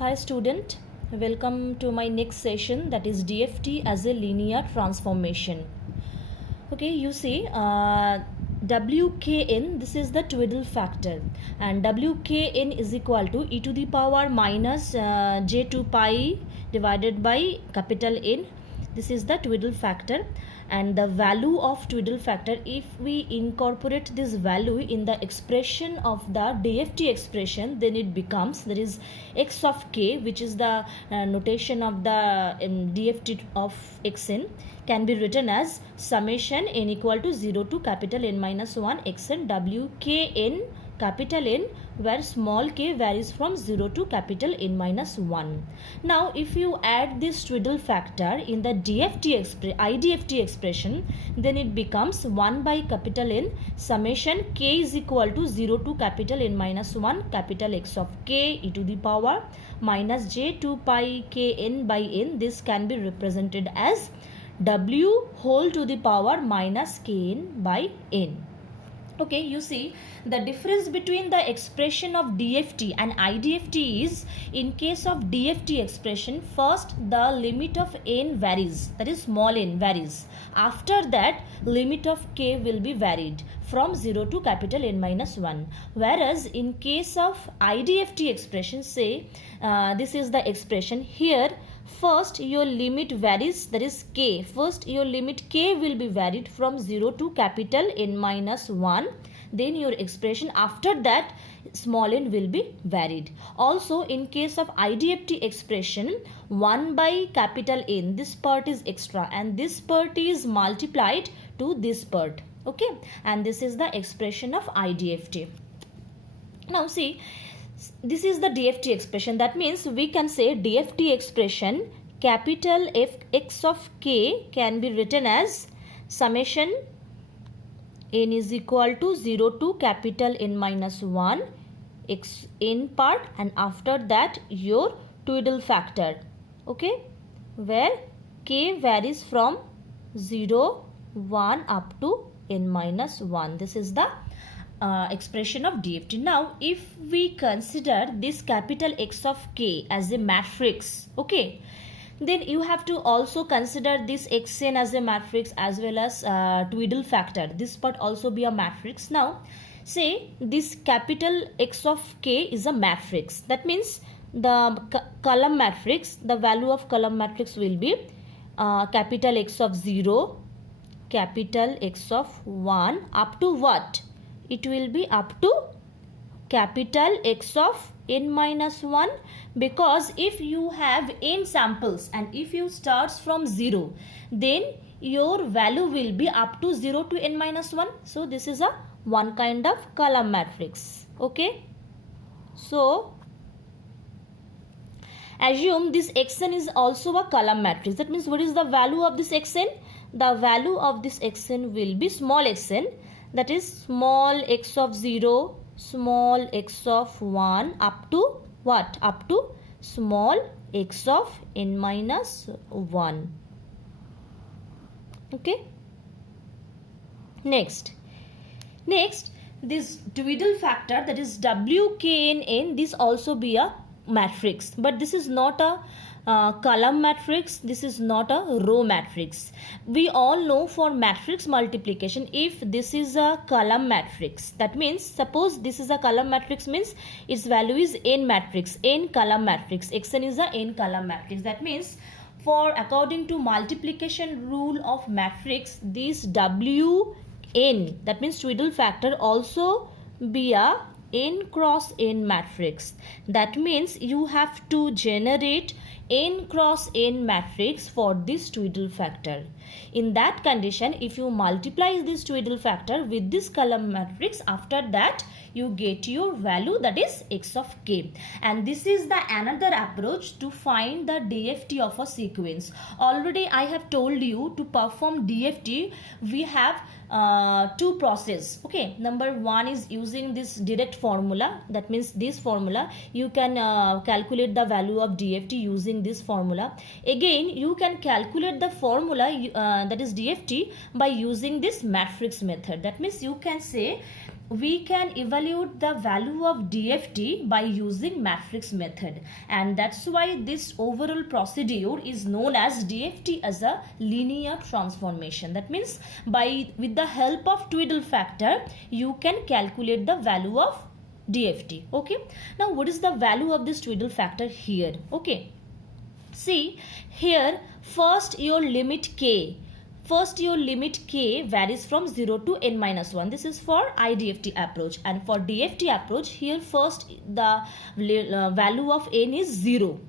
Hi student, welcome to my next session, that is DFT as a linear transformation. Okay, you see WKN, this is the twiddle factor, and WKN is equal to e to the power minus j2 pi divided by capital N. This is the twiddle factor, and the value of twiddle factor, if we incorporate this value in the expression of the DFT expression, then it becomes, there is x of k, which is the notation of the DFT of xn, can be written as summation n equal to 0 to capital N minus 1 xn WKN capital N, where small k varies from 0 to capital N minus 1. Now if you add this twiddle factor in the IDFT expression, then it becomes 1 by capital N summation k is equal to 0 to capital N minus 1 capital X of k e to the power minus j2 pi k n by n. This can be represented as w whole to the power minus kn by n. Okay, you see the difference between the expression of DFT and IDFT is, in case of DFT expression, first the limit of n varies, that is small n varies. After that, limit of k will be varied from 0 to capital N minus 1. Whereas in case of IDFT expression, say this is the expression here, first your limit varies, that is k. First your limit k will be varied from 0 to capital N minus 1. Then your expression after that small n will be varied. Also in case of IDFT expression, 1 by capital N, this part is extra and this part is multiplied to this part. Okay, and this is the expression of IDFT. Now see, this is the DFT expression. That means we can say DFT expression capital F x of k can be written as summation n is equal to 0 to capital N minus 1 x n part, and after that your twiddle factor, okay, where k varies from 0, 1 up to n minus 1. This is the expression of DFT. Now if we consider this capital X of k as a matrix, okay, then you have to also consider this xn as a matrix as well as twiddle factor. This part also be a matrix. Now say this capital X of k is a matrix. That means the column matrix, the value of column matrix will be capital X of 0, capital X of 1 up to what? It will be up to capital X of n minus 1, because if you have n samples and if you starts from 0, then your value will be up to 0 to n minus 1. So this is a one kind of column matrix. Okay, so assume this xn is also a column matrix. That means what is the value of this xn? The value of this xn will be small xn, that is small x of 0, small x of 1 up to what? Up to small x of n minus 1. Okay. Next this twiddle factor, that is WKNN, this also be a matrix, but this is not a column matrix, this is not a row matrix. We all know for matrix multiplication, if this is a column matrix, that means suppose this is a column matrix, means its value is n matrix, n column matrix, xn is a n column matrix. That means for according to multiplication rule of matrix, this WN, that means twiddle factor, also be a n cross n matrix. That means you have to generate n cross n matrix for this twiddle factor. In that condition, if you multiply this twiddle factor with this column matrix, after that you get your value, that is x of k. And this is the another approach to find the DFT of a sequence. Already I have told you, to perform DFT we have two process. Okay, number one is using this direct formula. That means this formula you can calculate the value of DFT using this formula. Again you can calculate the formula that is DFT by using this matrix method. That means you can say we can evaluate the value of DFT by using matrix method, and that's why this overall procedure is known as DFT as a linear transformation. That means with the help of twiddle factor you can calculate the value of DFT. Okay, now what is the value of this twiddle factor here? Okay, see here, first your limit k varies from 0 to n minus 1. This is for IDFT approach, and for DFT approach here first the value of n is 0.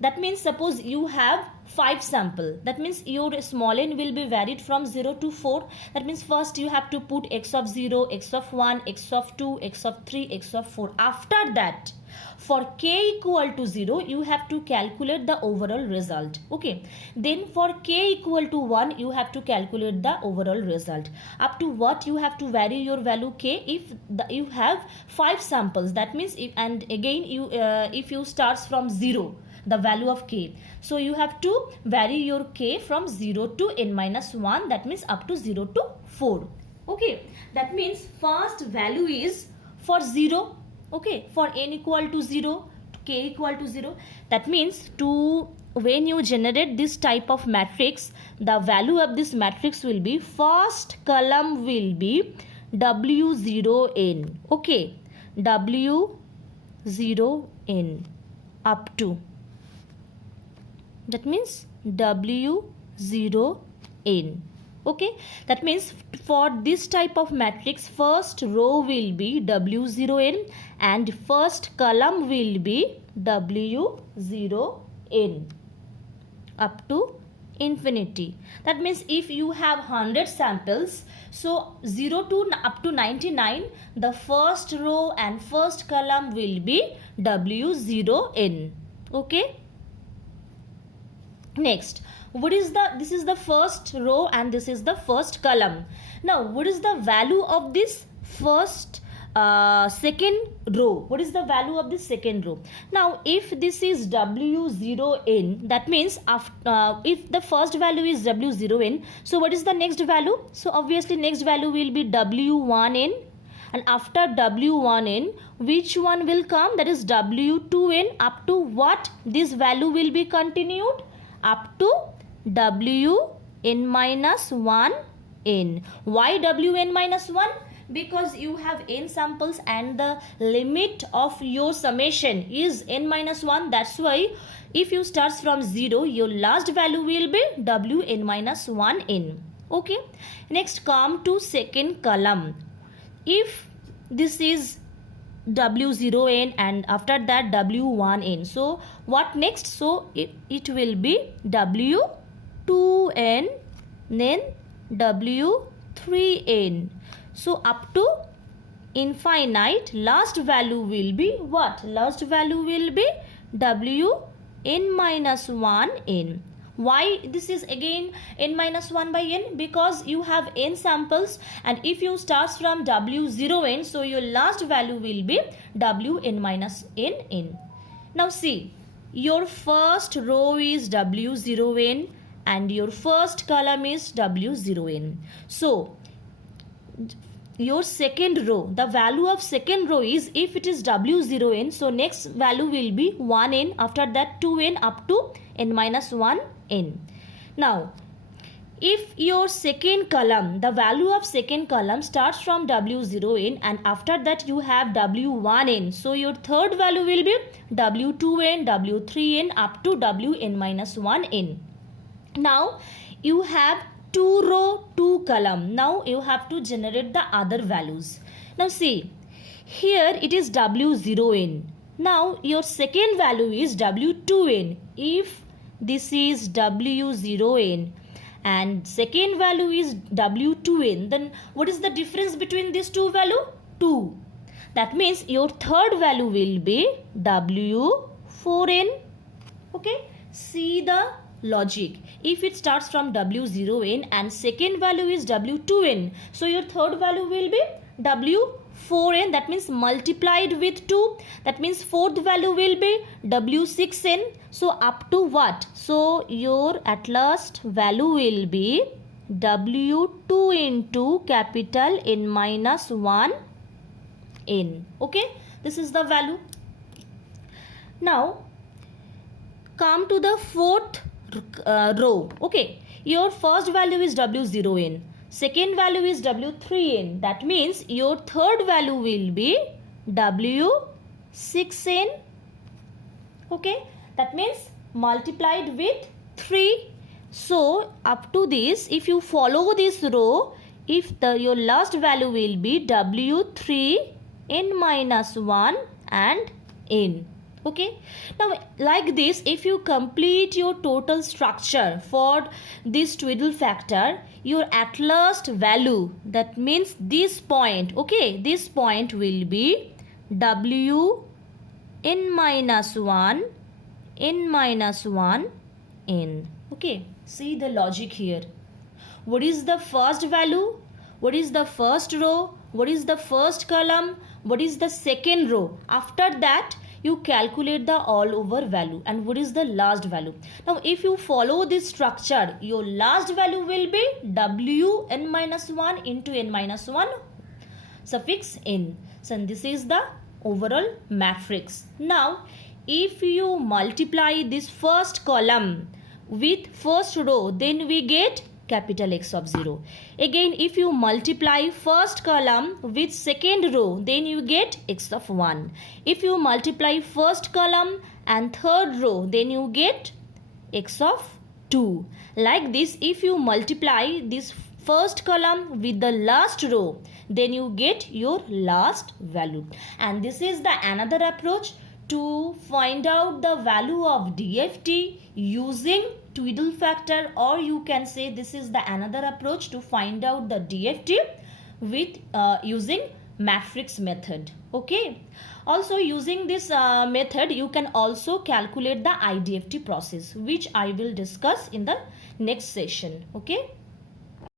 That means suppose you have 5 sample, that means your small n will be varied from 0 to 4. That means first you have to put x of 0, x of 1, x of 2, x of 3, x of 4. After that, for k equal to 0 you have to calculate the overall result. Okay, then for k equal to 1 you have to calculate the overall result. Up to what you have to vary your value k? If you have 5 samples, that means and again you if you starts from 0 the value of k, so you have to vary your k from 0 to n minus 1, that means up to 0 to 4. Okay, that means first value is for 0. Okay, for n equal to 0, k equal to 0. That means when you generate this type of matrix, the value of this matrix will be, first column will be W0n. Okay, W0n up to, that means W0n. Okay, that means for this type of matrix first row will be W0n and first column will be W0n up to infinity. That means if you have 100 samples, so 0 to up to 99, the first row and first column will be W0n. Okay, next, this is the first row and this is the first column. Now what is the value of this second row? What is the value of this second row? Now if this is W0n, that means if the first value is W0n, so what is the next value? So obviously next value will be W1n, and after W1n which one will come? That is W2n. Up to what this value will be continued? Up to Wn minus 1n. Why Wn minus 1? Because you have n samples and the limit of your summation is n minus 1. That's why if you start from 0, your last value will be Wn minus 1n. Okay, next come to second column. If this is W0n and after that W1n, so what next? So it will be W2n, then W3n. So up to infinite, last value will be what? Last value will be Wn minus 1n. Why this is again n minus 1 by n? Because you have n samples and if you start from W0n, so your last value will be Wn minus n. Now see, your first row is W0n and your first column is W0n. So your second row, the value of second row is, if it is W0n, so next value will be 1n, after that 2n up to n minus 1n. Now if your second column, the value of second column starts from W0n and after that you have W1n, so your third value will be W2n, W3n up to Wn minus 1n. Now you have 2 row, 2 column. Now you have to generate the other values. Now see, here it is W0n. Now your second value is W2n. If this is W0n and second value is W2n, then what is the difference between these two value? 2. That means your third value will be W4n. Okay, see the logic. If it starts from W0n and second value is W2n, so your third value will be W4n, that means multiplied with 2, that means fourth value will be W6n. So up to what? So your at last value will be W2 into capital N minus 1 n. Okay, this is the value. Now come to the fourth row. Okay, your first value is W0n, second value is W3n. That means your third value will be W6n. Okay, that means multiplied with 3. So up to this, if you follow this row, if your last value will be W3n minus 1 and n. Okay, now like this, if you complete your total structure for this twiddle factor, your at last value, that means this point, okay, this point will be W n minus 1 n minus 1 n. Okay, see the logic here. What is the first value? What is the first row? What is the first column? What is the second row? After that, you calculate the all over value. And what is the last value? Now, if you follow this structure, your last value will be W n minus 1 into n minus 1 suffix n. So, this is the overall matrix. Now, if you multiply this first column with first row, then we get capital X of 0. Again, if you multiply first column with second row, then you get X of 1. If you multiply first column and third row, then you get X of 2. Like this, if you multiply this first column with the last row, then you get your last value. And this is the another approach to find out the value of DFT using twiddle factor, or you can say this is the another approach to find out the DFT with using matrix method. Okay, also using this method you can also calculate the IDFT process, which I will discuss in the next session. Okay.